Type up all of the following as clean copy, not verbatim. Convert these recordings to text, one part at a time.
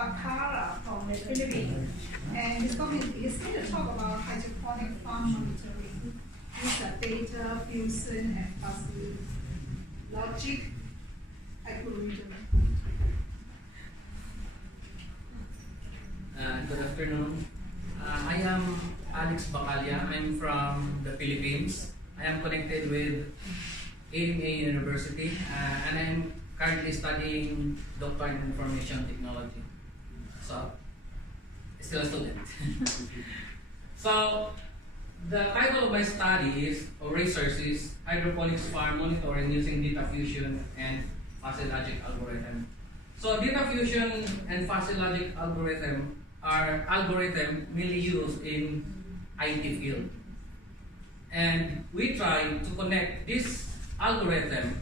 Bakara from the Philippines, and he's going to talk about hydroponic farm monitoring, use of data fusion and fuzzy logic algorithm. Good afternoon. I am Alex Bacalia. I'm from the Philippines. I am connected with AMA University, and I'm currently studying Doctorate in Information Technology. So, still a student. So, the title of my study is, or research is, Hydroponics Farm Monitoring Using Data Fusion and Fuzzy Logic Algorithm. So, data fusion and fuzzy logic algorithm are algorithms mainly used in IT field. And we try to connect this algorithm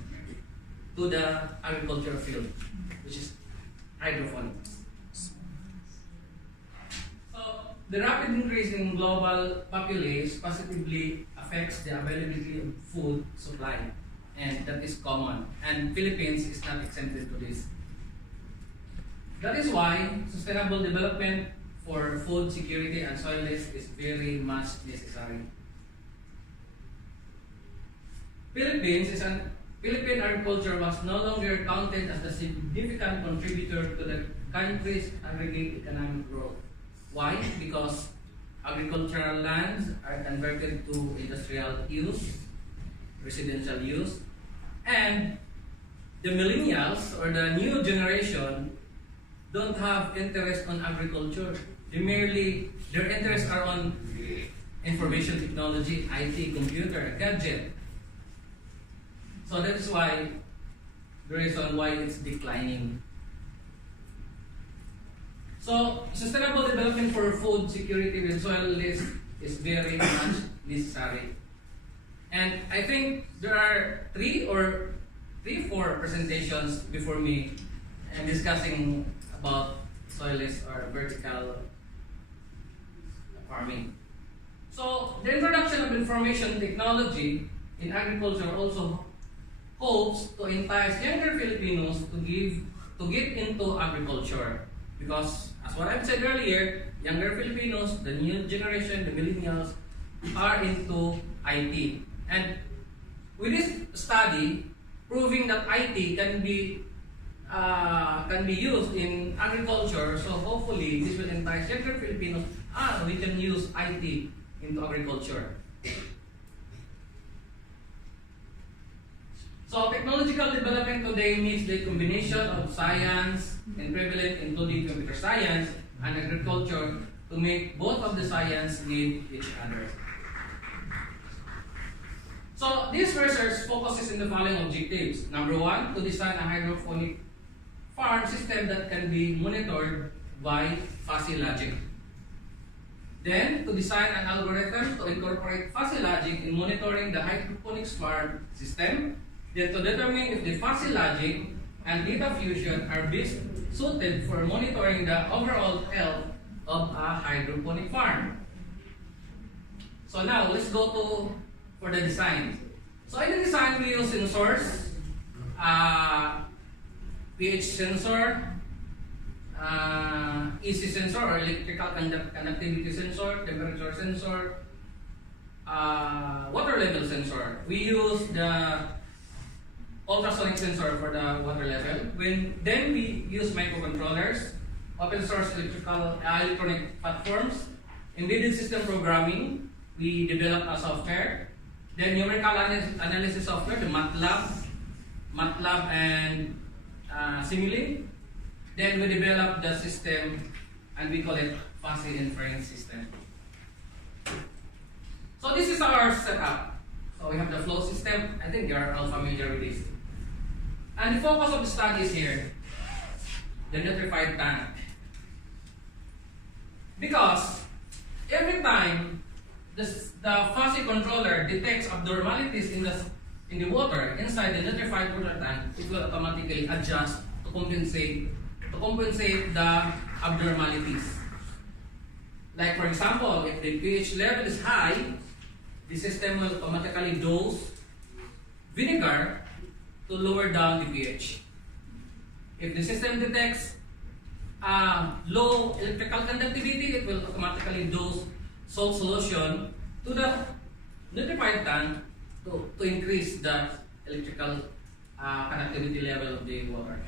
to the agriculture field, which is hydroponics. So, the rapid increase in global population positively affects the availability of food supply, and that is common. And Philippines is not exempted to this. That is why sustainable development for food security and soil health is very much necessary. Philippine agriculture was no longer counted as a significant contributor to the country's aggregate economic growth. Why? Because agricultural lands are converted to industrial use, residential use, and the millennials or the new generation don't have interest on agriculture. Their interests are on information technology, IT, computer, gadget. So that is why the reason why it's declining. So sustainable development for food security and soil health is very much necessary. And I think there are four presentations before me and discussing about soil health or vertical farming. So the introduction of information technology in agriculture also hopes to entice younger Filipinos to get into agriculture, because as what I've said earlier, younger Filipinos, the new generation, the millennials, are into IT. And with this study proving that IT can be used in agriculture, so hopefully this will entice younger Filipinos, we can use IT into agriculture. So technological development today needs the combination of science and prevalent, including computer science and agriculture, to make both of the science need each other. So this research focuses on the following objectives. Number one, to design a hydroponic farm system that can be monitored by fuzzy logic. Then, to design an algorithm to incorporate fuzzy logic in monitoring the hydroponics farm system. Then, to determine if the fuzzy logic and data fusion are best suited for monitoring the overall health of a hydroponic farm. So now, let's go for the design. So in the design, we use sensors, pH sensor, EC sensor or electrical conductivity sensor, temperature sensor, water level sensor. We use the ultrasonic sensor for the water level. Then we use microcontrollers, open source electronic platforms, embedded system programming. We develop a software. Then numerical analysis software, the MATLAB and Simulink. Then we develop the system and we call it fuzzy inference system. So this is our setup. So we have the flow system. I think you are all familiar with this. And the focus of the study is here, the nitrified tank. Because every time the fuzzy controller detects abnormalities in the water inside the nitrified water tank, it will automatically adjust to compensate the abnormalities. Like for example, if the pH level is high, the system will automatically dose vinegar to lower down the pH. If the system detects low electrical conductivity, it will automatically dose salt solution to the nitrified tank to increase the electrical conductivity level of the water.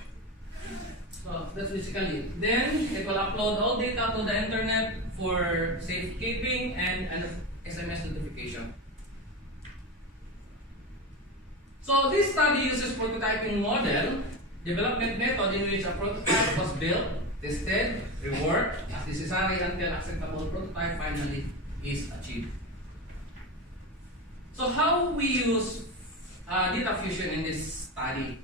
So that's basically it. Then it will upload all data to the internet for safekeeping and an SMS notification. So this study uses prototyping model development method in which a prototype was built, tested, reworked as necessary until acceptable prototype finally is achieved. So how we use data fusion in this study?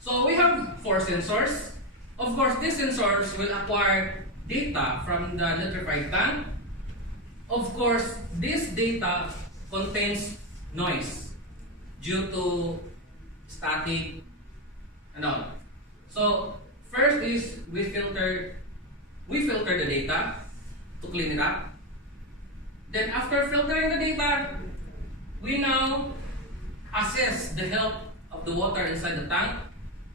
So we have 4 sensors. Of course, these sensors will acquire data from the nitrified tank. Of course, this data contains noise due to static and all. So first is we filter the data to clean it up. Then after filtering the data, we now assess the health of the water inside the tank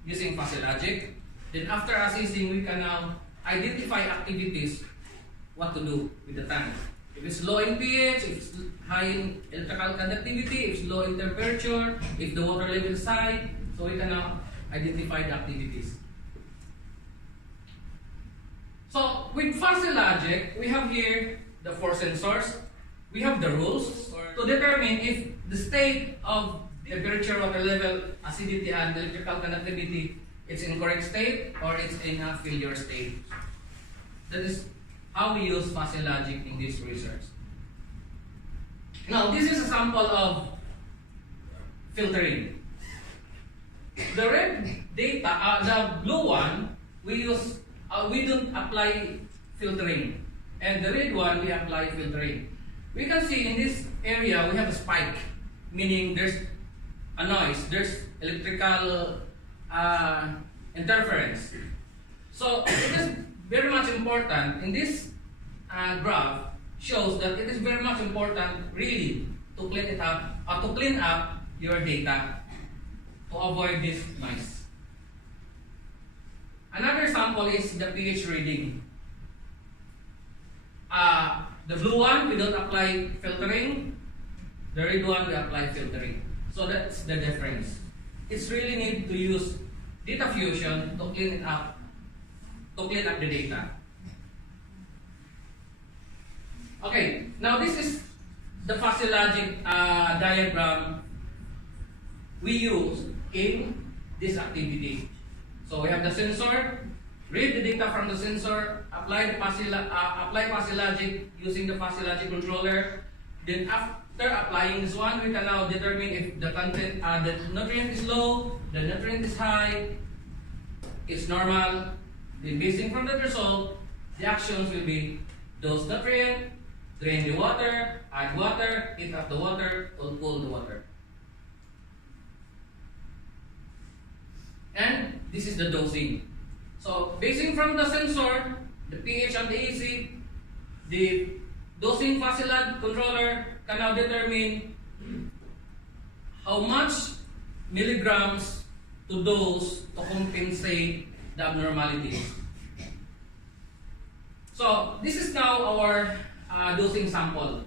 using fuzzy logic. Then after assessing, we can now identify activities, what to do with the tank. If it's low in pH, if it's high in electrical conductivity, if it's low in temperature, if the water level is high, so we can now identify the activities. So with fuzzy logic, we have here the 4 sensors. We have the rules to determine if the state of temperature, water level, acidity, and electrical conductivity is in correct state or it's in a failure state. That is how we use fuzzy logic in this research. Now, this is a sample of filtering. The red data, the blue one, we use, we don't apply filtering, and the red one we apply filtering. We can see in this area we have a spike, meaning there's a noise, there's electrical interference. So it is very much important in this graph shows that it is very much important really to clean it up or to clean up your data to avoid this noise. Another sample is the pH reading. The blue one we don't apply filtering, the red one we apply filtering. So that's the difference. It's really need to use data fusion to clean it up, to clean up the data. Okay, now this is the fuzzy logic diagram we use in this activity. So we have the sensor, read the data from the sensor, apply fuzzy logic using the fuzzy logic controller. Then after applying this one, we can now determine if the content, the nutrient is low, the nutrient is high, it's normal. Then basing from that result, the actions will be dose nutrient, drain the water, add water, heat up the water, or cool the water. And this is the dosing. So basing from the sensor, the pH and the AC, the dosing fuzzy logic controller can now determine how much milligrams to dose to compensate the abnormalities. So this is now our dosing sample.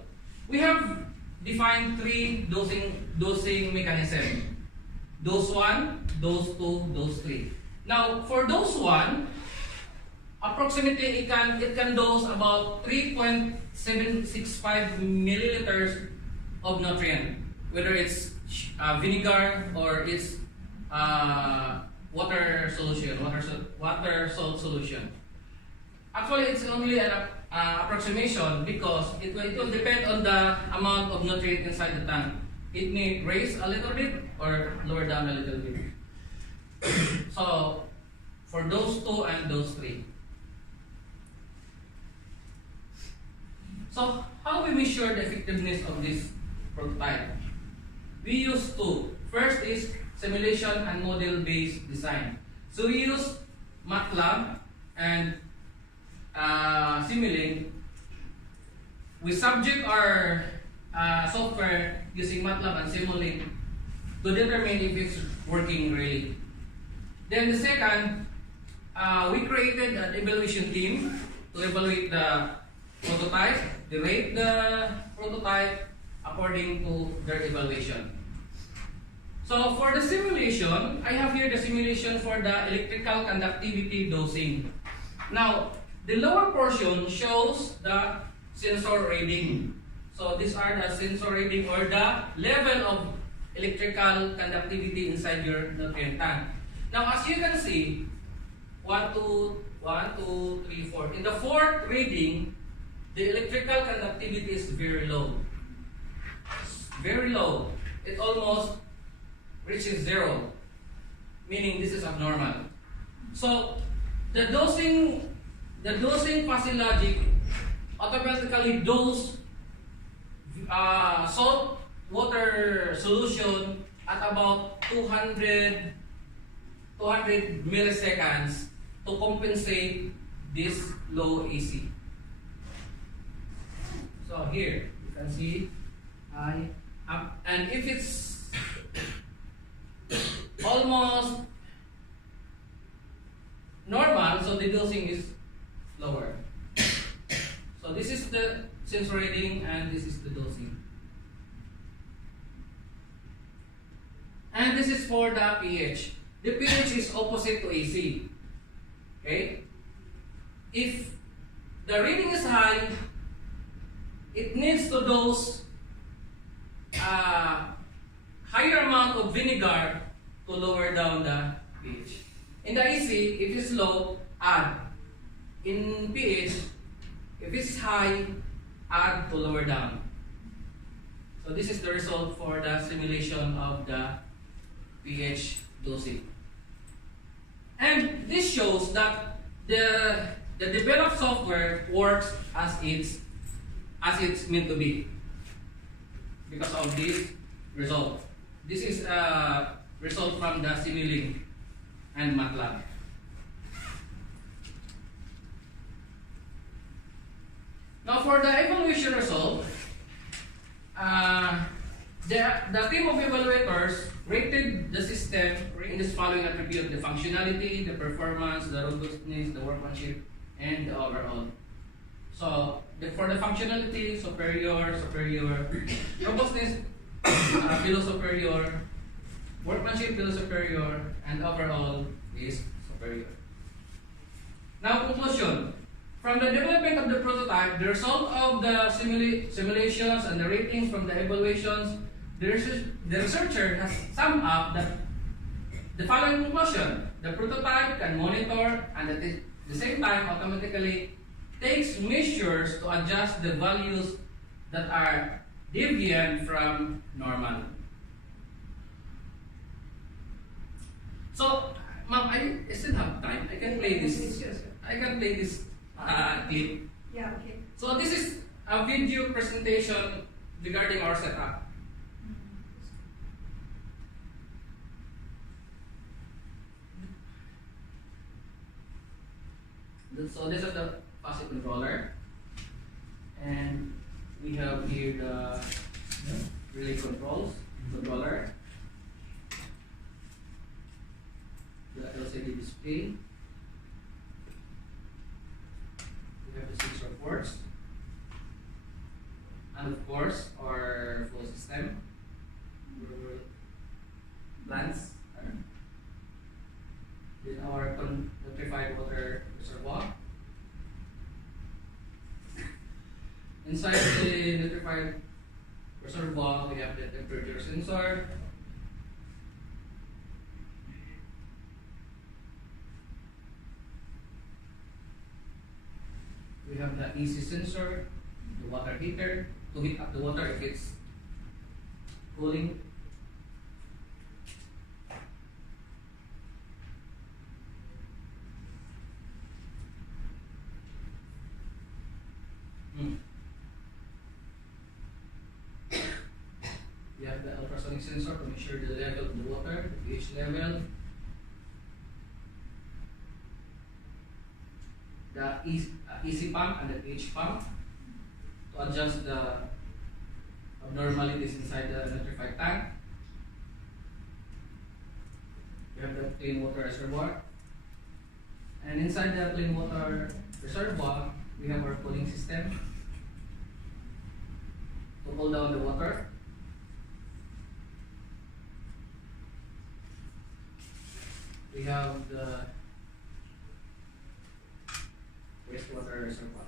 We have defined 3 dosing mechanisms. Dose 1, dose 2, dose 3. Now for dose 1, approximately it can dose about 3.765 milliliters of nutrient, whether it's vinegar or it's water solution, water salt solution. Actually, it's only an approximation because it will depend on the amount of nutrient inside the tank. It may raise a little bit or lower down a little bit. So, for those 2 and those 3. So, how we measure the effectiveness of this prototype? We use 2. First is simulation and model-based design. So, we use MATLAB and Simulink. We subject our software using MATLAB and Simulink to determine if it's working really. Then the second, we created an evaluation team to evaluate the prototype. They rate the prototype according to their evaluation. So for the simulation, I have here the simulation for the electrical conductivity dosing. Now, the lower portion shows the sensor reading. So these are the sensor reading or the level of electrical conductivity inside your nutrient tank. Now, as you can see, 1, 2, 3, 4. In the fourth reading, the electrical conductivity is very low. Very low. It almost reaches 0, meaning this is abnormal. So the dosing fuzzy logic automatically dose salt water solution at about 200 milliseconds to compensate this low AC. So here you can see and if it's almost normal, so the dosing is lower. So this is the sensor reading and this is the dosing. And this is for the pH. The pH is opposite to AC. Okay? If the reading is high, it needs to dose higher amount of vinegar to lower down the pH. In the AC, if it's low, add. In pH, if it's high, add to lower down. So this is the result for the simulation of the pH dosing. And this shows that the developed software works as it's meant to be because of this result. This is a result from the Simulink and MATLAB. Now for the evaluation result, the team of evaluators rated the system in this following attribute: the functionality, the performance, the robustness, the workmanship, and the overall. So for the functionality, superior, robustness, below superior, workmanship below superior, and overall is superior. Now conclusion. From the development of the prototype, the result of the simulations and the ratings from the evaluations, the researcher has summed up that the following conclusion: the prototype can monitor and at the same time automatically takes measures to adjust the values that are deviant from normal. So, ma'am, I still have time. I can play this. I can play this clip. Yeah, okay. So this is a video presentation regarding our setup. So this is the passive controller, and we have here the relay controller, the LCD display. We have the sensor ports, and of course our flow system, plants, then our notified water reservoir. Inside the notified reservoir, we have the temperature sensor, we have the AC sensor, the water heater to heat up the water if it's cooling. We have the ultrasonic sensor to measure the level of the water, the pH level. The EC pump and the pH pump to adjust the abnormalities inside the nitrified tank. We have the clean water reservoir, And inside the clean water reservoir, we have our cooling system to cool down the water. We have the wastewater reservoir.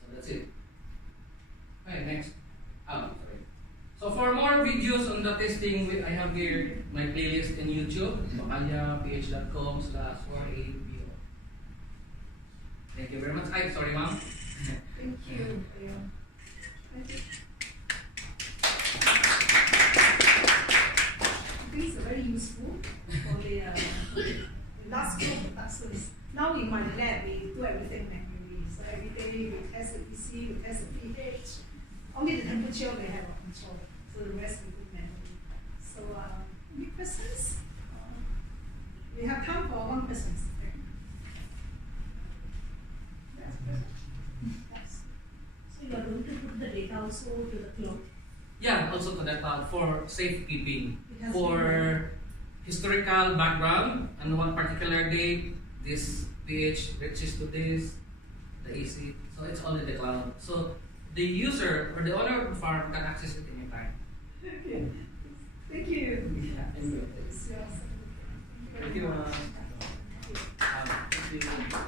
So that's it. Okay, next. Sorry. So for more videos on the testing, I have here my playlist in YouTube, bakalyaph.com/4ABO. Thank you very much. Sorry, ma'am. Thank you. I think it's very useful for the last group of classes. Now in my lab, we do everything manually. So every day we test the PC, we test the pH. Only the temperature we have a control. So the rest we do manually. So any questions? We have time for one question. Yes. So you are going to put the data also to the cloud. Yeah, also to the cloud for safekeeping, It has for historical background, on one particular date, this pH reaches to this, the AC, so it's all in the cloud. So the user or the owner of the farm can access it anytime. Okay. Thank you. Yeah, thank you. Yes, yes. Thank you. Thank you. Thank you.